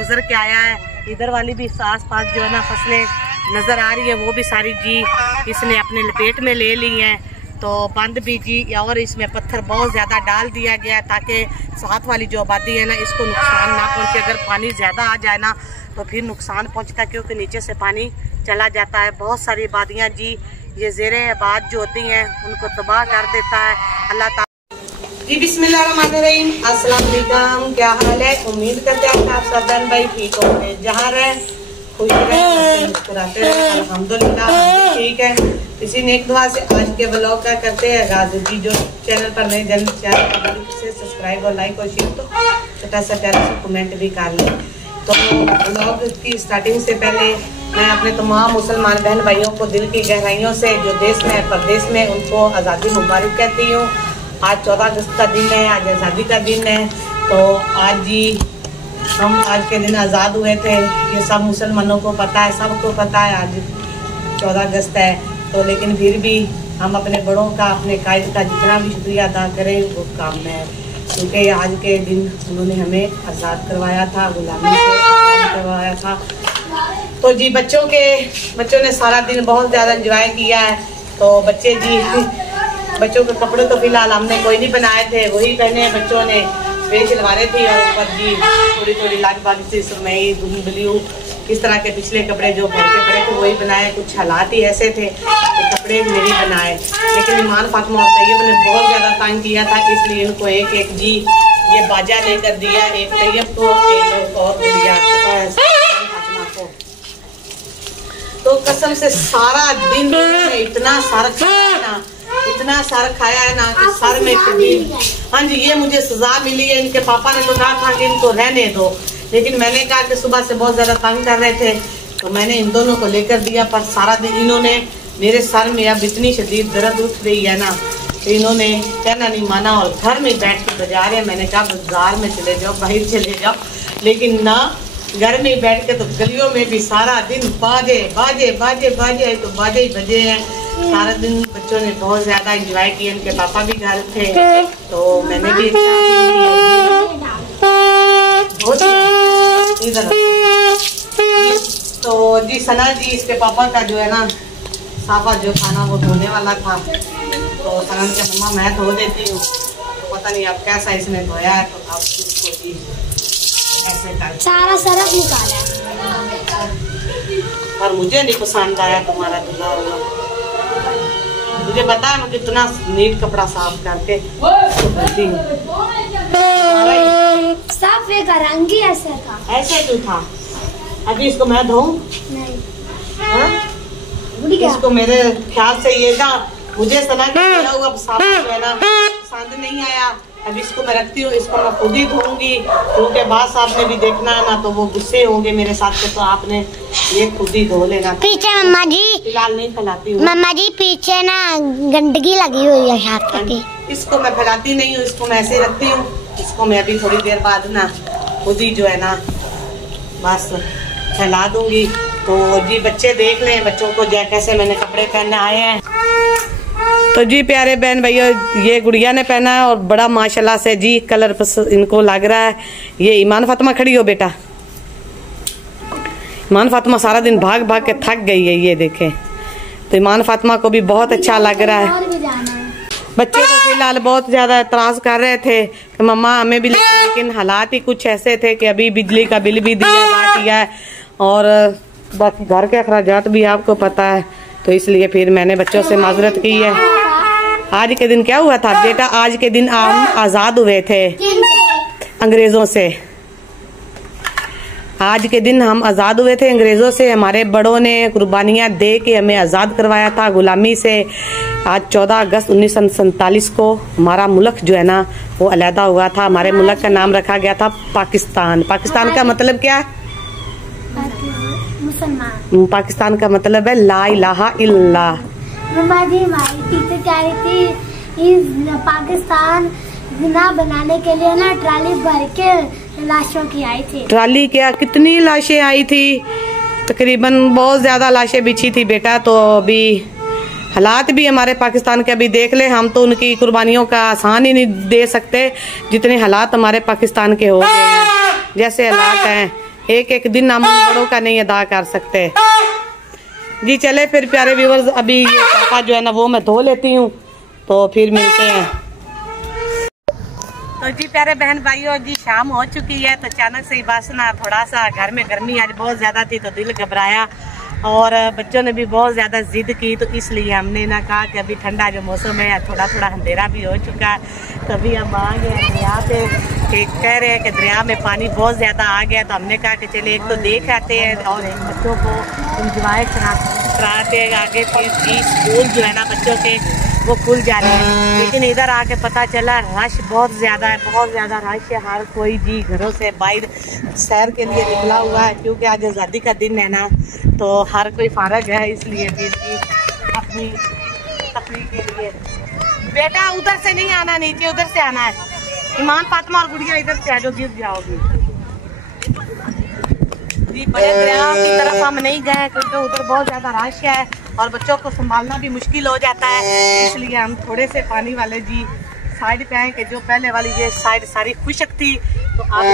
गुजर के आया है। इधर वाली भी आस पास जो है ना फसलें नजर आ रही है, वो भी सारी जी इसने अपने लपेट में ले ली हैं। तो बंद भी जी, और इसमें पत्थर बहुत ज़्यादा डाल दिया गया है ताकि साथ वाली जो आबादी है ना इसको नुकसान ना पहुँचे। अगर पानी ज़्यादा आ जाए ना तो फिर नुकसान पहुँचता है, क्योंकि नीचे से पानी चला जाता है। बहुत सारी आबादियाँ जी ये ज़ेरे आबाद जो होती हैं उनको तबाह कर देता है अल्लाह ताला। जी बिस्मिल्लाहिर्रहमानिर्रहीम, अस्सलाम वालेकुम। क्या हाल है? उम्मीद करते हैं आप सब बहन भाई ठीक होंगे, जहाँ रहे खुश रहे, मुस्कुराते रहे। अल्हम्दुलिल्लाह ठीक है। इसी नेक दुआ से आज के ब्लॉग का करते हैं आगाज़। जी जो चैनल पर नए जल्द चैनल से सब्सक्राइब और लाइक और शेयर तो छोटा सा प्यारा सा कमेंट भी कर लें। तो ब्लॉग की स्टार्टिंग से पहले मैं अपने तमाम मुसलमान बहन भाइयों को दिल की गहराइयों से जो देश में परदेश में उनको आज़ादी मुबारक कहती हूँ। आज 14 अगस्त का दिन है, आज आज़ादी का दिन है। तो आज जी हम आज के दिन आज़ाद हुए थे, ये सब मुसलमानों को पता है, सबको पता है आज 14 अगस्त है। तो लेकिन फिर भी हम अपने बड़ों का, अपने कायद का जितना भी शुक्रिया अदा करें वो काम में है, क्योंकि आज के दिन उन्होंने हमें आज़ाद करवाया था, गुलामी से आज़ाद करवाया था। तो जी बच्चों ने सारा दिन बहुत ज़्यादा एंजॉय किया है। तो बच्चों के कपड़े तो फिलहाल हमने कोई नहीं बनाए थे, वही पहने हैं बच्चों ने। वे शलवारें थी और ऊपर जी थोड़ी थोड़ी लाल बाली से सुरमई धुंधलियों इस तरह के पिछले कपड़े जो पहन के पड़े थे वही बनाए। कुछ हालात ही ऐसे थे कि कपड़े नहीं बनाए, लेकिन ईमान फातिमा और तैयब ने बहुत ज़्यादा तंग किया था, इसलिए इनको एक एक जी ये बाजा लेकर दिया, एक तैयब को एक और दिया फातिमा को। तो कसम से सारा दिन इतना सारा खाया है ना कि सर में हाँ जी ये मुझे सजा मिली है। इनके पापा ने तो कहा था कि इनको रहने दो, लेकिन मैंने कहा कि सुबह से बहुत ज़्यादा तंग कर रहे थे तो मैंने इन दोनों को लेकर दिया। पर सारा दिन इन्होंने मेरे सर में अब इतनी शदीद दर्द उठ रही है ना, तो इन्होंने कहना नहीं माना और घर में बैठ के बजा रहे हैं। मैंने कहा बाजार में चले जाओ, बाहर चले जाओ, लेकिन ना, घर में बैठ के तो गलियों में भी सारा दिन बाजे बाजे बाजे बाजे तो बाजे ही बजे हैं सारा दिन। बच्चों ने बहुत ज़्यादा एंजॉय किया, इनके पापा भी घर थे तो मैंने भी इधर। तो जी सना जी इसके पापा का जो है ना साफा जो खाना वो धोने वाला था, तो सना के मम्मा मैं धो देती हूँ। तो पता नहीं अब कैसा इसने धोया है, तो आप इसको जी ऐसे कर सारा सरफ निकाला, पर मुझे नहीं पसंद आया तुम्हारा धुला हुआ। मुझे पता है मैं कितना नीट कपड़ा साफ करके धोती हूँ। साफ का रंग ही ऐसा था। ऐसे क्यों था? अभी इसको मैं धोऊं? नहीं। इसको मेरे ख्याल से ये ना मुझे सना किया हुआ साफ जो है ना पसंद नहीं आया। अब इसको मैं रखती हूँ, इसको मैं खुद ही धोऊंगी, क्योंकि बाद साहब ने भी देखना है ना तो वो गुस्से होंगे मेरे साथ, तो आपने ये खुद ही धो लेना। पीछे मम्मा जी फिलहाल नहीं फैलाती हूँ। मम्मा जी पीछे ना गंदगी लगी हुई है साफ करके। इसको मैं फैलाती नहीं हूँ, इसको मैं ऐसे ही रखती हूँ। इसको मैं अभी थोड़ी देर बाद ना खुद ही जो है ना बस फैला दूंगी। तो जी बच्चे देख लें, बच्चों को जो कैसे मैंने कपड़े पहने आए हैं। तो जी प्यारे बहन भैया ये गुड़िया ने पहना है और बड़ा माशाल्लाह से जी कलर इनको लग रहा है। ये ईमान फातिमा खड़ी हो बेटा, ईमान फातिमा सारा दिन भाग भाग के थक गई है, ये देखें। तो ईमान फातिमा को भी बहुत अच्छा लग रहा है। बच्चे तो फिलहाल बहुत ज़्यादा एतराज़ कर रहे थे कि मम्मा हमें भी लेकिन हालात ही कुछ ऐसे थे कि अभी बिजली का बिल भी दिया है और बाकी घर के अखराजात भी आपको पता है, तो इसलिए फिर मैंने बच्चों से माजरत की है। आज के दिन क्या हुआ था बेटा? आज के दिन हम आज़ाद हुए थे अंग्रेज़ों से। आज के दिन हम आज़ाद हुए थे अंग्रेज़ों से। हमारे बड़ों ने कुर्बानियाँ दे के हमें आज़ाद करवाया था गुलामी से। आज 14 अगस्त 1947 को हमारा मुल्क जो है ना वो अलहदा हुआ था। हमारे मुल्क का नाम रखा गया था पाकिस्तान। पाकिस्तान का मतलब क्या है? मुसलमान। पाकिस्तान का मतलब है ला इलाहा इल्लल्लाह। मम्मा जी हमारी टीचर कह रही थी पाकिस्तान ना बनाने के लिए ना ट्राली भर के लाशों की आई थी। ट्राली क्या कितनी लाशें आई थी? तकरीबन बहुत ज्यादा लाशें बिछी थी बेटा। तो अभी हालात भी हमारे पाकिस्तान के अभी देख ले, हम तो उनकी कुर्बानियों का आसान ही नहीं दे सकते जितने हालात हमारे पाकिस्तान के हो गए हैं। जैसे हालात हैं एक एक दिन हम बड़ों का नहीं अदा कर सकते। जी चले फिर प्यारे व्यूअर्स, अभी ये पापा जो है ना वो मैं धो लेती हूँ, तो फिर मिलते हैं। तो जी प्यारे बहन भाइयों, जी शाम हो चुकी है, तो अचानक से ही बस ना थोड़ा सा घर में गर्मी आज बहुत ज़्यादा थी, तो दिल घबराया और बच्चों ने भी बहुत ज़्यादा जिद की, तो इसलिए हमने ना कहा कि अभी ठंडा जो मौसम है, थोड़ा थोड़ा अंधेरा भी हो चुका है, तो अभी हम आ गए दरिया पे। कह रहे हैं कि दरिया में पानी बहुत ज़्यादा आ गया, तो हमने कहा कि चलिए एक तो देख आते हैं और एक बच्चों को इंजॉय कराते हैं। आगे फिर स्कूल जो है ना बच्चों के वो खुल जा रहे हैं, लेकिन इधर आके पता चला रश बहुत ज़्यादा है, बहुत ज़्यादा रश है। हर कोई जी घरों से बाहर सैर के लिए निकला हुआ है, क्योंकि आज आज़ादी का दिन है ना, तो हर कोई फारग है, इसलिए फिर भी अपनी तफरीह के लिए। बेटा उधर से नहीं आना, नीचे उधर से आना है। ईमान, फातिमा और गुड़िया इधर से आ जाओ, गिर जाओगी। जी बड़े दरिया की तरफ हम नहीं गए क्योंकि उधर बहुत ज़्यादा रश है और बच्चों को संभालना भी मुश्किल हो जाता है, इसलिए हम थोड़े से पानी वाले जी साइड पे आए कि जो पहले वाली ये साइड सारी खुशक थी, तो अब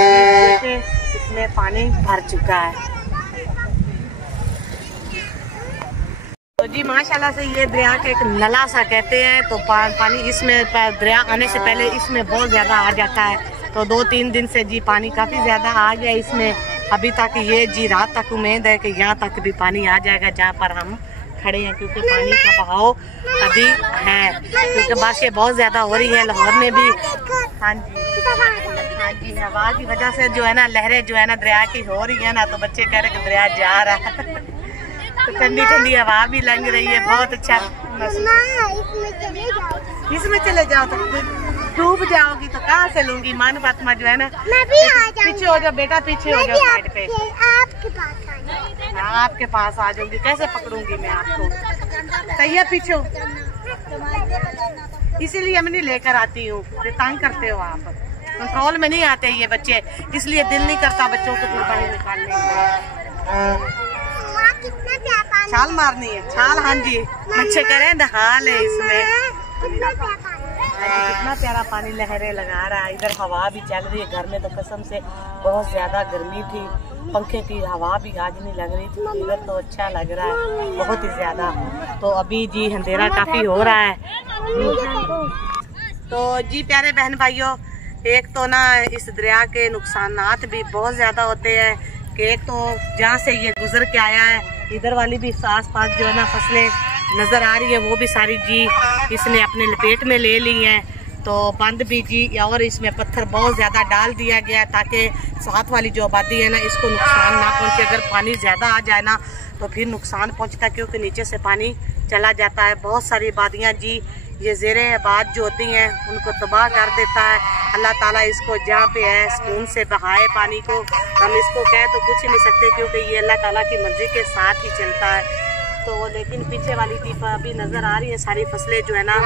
इसमें पानी भर चुका है। तो जी माशाल्लाह से ये दरिया के एक नला सा कहते हैं, तो पानी इसमें दरिया आने से पहले इसमें बहुत ज़्यादा आ जाता है, तो 2-3 दिन से जी पानी काफ़ी ज़्यादा आ गया इसमें। अभी तक ये जी रात तक उम्मीद है कि यहाँ तक भी पानी आ जाएगा जहाँ पर हम खड़े हैं, क्योंकि पानी का बहाव अभी है, क्योंकि बारिशें बहुत ज़्यादा हो रही है लाहौर में भी। हाँ जी, हवा की वजह से जो है ना लहरें जो है ना दरिया की हो रही है ना, तो बच्चे कह रहे कि दरिया जा रहा है, तो ठंडी ठंडी हवा भी लग रही है, बहुत अच्छा। इसमें चले जाओ तो डूब जाओगी, तो कहाँ से लूंगी। मान फातिमा जो है ना पीछे हो जाओ बेटा, पीछे हो जाओ साइड पे। हाँ आपके पास आ जाऊंगी, कैसे पकड़ूंगी मैं आपको। सही है, पीछे हो, इसीलिए मैं नहीं लेकर आती हूँ, तंग करते हो आप, कंट्रोल में नहीं आते ये बच्चे, इसलिए दिल नहीं करता बच्चों को बाहर निकालने का। छाल मारनी है, छाल। हाँ जी बच्चे करें नहाल है इसमें। कितना प्यारा पानी लहरें लगा रहा है, इधर हवा भी चल रही है। घर में तो कसम से बहुत ज्यादा गर्मी थी, पंखे की हवा भी आज नहीं लग रही थी, इधर तो अच्छा लग रहा है बहुत ही ज्यादा। तो अभी जी अंधेरा काफी हो रहा है। तो जी प्यारे बहन भाइयों, एक तो ना इस दरिया के नुकसानात भी बहुत ज्यादा होते हैं कि एक तो जहाँ से ये गुजर के आया है, इधर वाली भी आस पास जो है ना फसलें नज़र आ रही है, वो भी सारी जी इसने अपने लपेट में ले ली हैं। तो बंद भी जी और इसमें पत्थर बहुत ज़्यादा डाल दिया गया है ताकि साथ वाली जो आबादी है ना इसको नुकसान ना पहुँचे। अगर पानी ज़्यादा आ जाए ना तो फिर नुकसान पहुँचता है, क्योंकि नीचे से पानी चला जाता है। बहुत सारी आबादियाँ जी ये ज़ेरे आबाद जो होती हैं उनको तबाह कर देता है। अल्लाह ताला इसको जहाँ पे है सुकून से बहाए पानी को, हम इसको कह तो कुछ नहीं सकते, क्योंकि ये अल्लाह ताला की मर्जी के साथ ही चलता है। तो लेकिन पीछे वाली दीपा अभी नज़र आ रही है, सारी फसलें जो है ना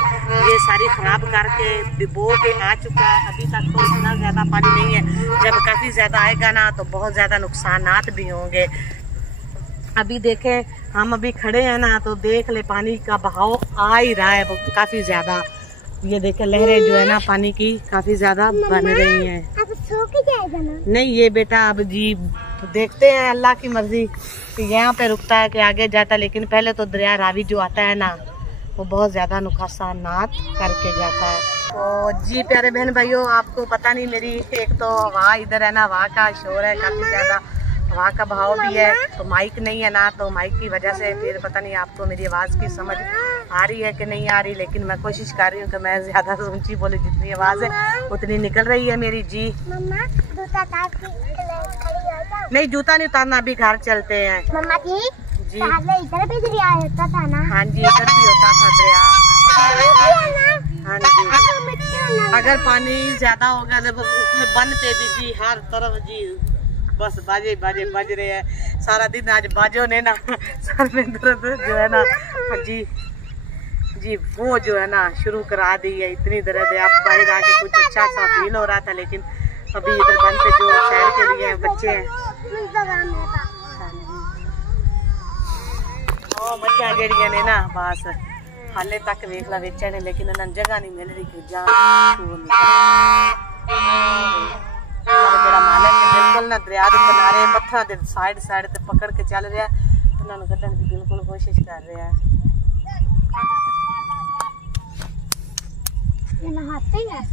ये सारी ख़राब करके डिबो के आ चुका है। अभी तक तो इतना ज़्यादा पानी नहीं है, जब काफ़ी ज़्यादा आएगा ना तो बहुत ज़्यादा नुकसानात भी होंगे। अभी देखें हम अभी खड़े हैं ना, तो देख ले पानी का बहाव आ ही रहा है काफ़ी ज़्यादा। ये देखें लहरें जो है ना पानी की काफ़ी ज़्यादा बन रही हैं। अब सो के जाएगा ना? नहीं ये बेटा अब जी तो देखते हैं अल्लाह की मर्जी कि यहाँ पे रुकता है कि आगे जाता है, लेकिन पहले तो दरिया रावी जो आता है ना वो बहुत ज़्यादा नुकसानात करके जाता है। तो जी प्यारे बहन भाइयों, आपको पता नहीं मेरी एक तो हवा इधर है ना, हवा का शोर है काफ़ी ज़्यादा, हवा का बहाव भी है, तो माइक नहीं है ना, तो माइक की वजह से फिर पता नहीं आपको मेरी आवाज़ की समझ आ रही है कि नहीं आ रही, लेकिन मैं कोशिश कर रही हूँ कि मैं ज़्यादा ऊंची बोले, जितनी आवाज़ है उतनी निकल रही है मेरी। जी मम्मा जूता नहीं, जूता नहीं उतारना, अभी घर चलते हैं। मम्मा जी इधर भी दरिया होता था ना? हाँ जी इधर भी होता था दरिया। हाँ जी अगर पानी ज्यादा होगा तो बन पे भी जी हर तरफ जी बस बाजे बाजे बज रहे हैं सारा दिन। आज बाजों ने ना सर में दर्द जो है ना जी जी वो जो है ना शुरू करा दी है, इतनी दर्द है। आप बाहर आके कुछ अच्छा सा फील हो रहा था, लेकिन अभी इधर बन पे जो शहर के लिए बच्चे हैं मच्छा जेड़िया ने ना बस हाले तक वेख ला बेचे ने, लेकिन उन्हें जगह नहीं मिल रही कि बिल्कुल ना दरिया के किनारे पत्थर दे साइड साइड ते पकड़ के चल रहा है, उन्होंने कढ़न की बिल्कुल कोशिश कर रहा है। ये नहाते हैं।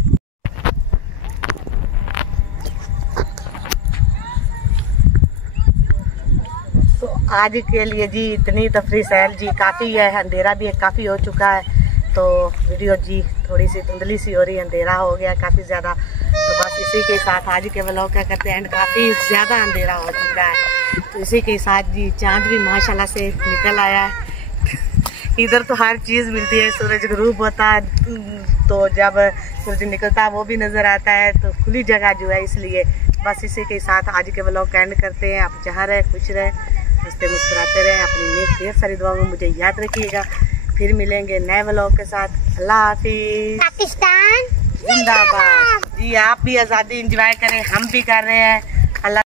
तो आज के लिए जी इतनी तफरी सैल जी काफ़ी है, अंधेरा भी काफ़ी हो चुका है, तो वीडियो जी थोड़ी सी धुंधली सी हो रही है, अंधेरा हो गया काफ़ी ज़्यादा। तो बस इसी के साथ आज के व्लॉग क्या करते हैं, काफ़ी ज़्यादा अंधेरा हो चुका है, तो इसी के साथ जी चांद भी माशाल्लाह से निकल आया है। इधर तो हर चीज़ मिलती है, सूरज ग्रूब होता है तो जब सूरज निकलता है वो भी नज़र आता है, तो खुली जगह जो है, इसलिए बस इसी के साथ आज के व्लॉग का एंड करते हैं। आप जहाँ रहे खुश रहे, हंसते मुस्कुराते रहे, अपनी ढेर सारी दुआओं में मुझे याद रखिएगा। फिर मिलेंगे नए व्लॉग के साथ। अल्लाह हाफिज। पाकिस्तान जिंदाबाद। जी आप भी आज़ादी एंजॉय करें, हम भी कर रहे हैं।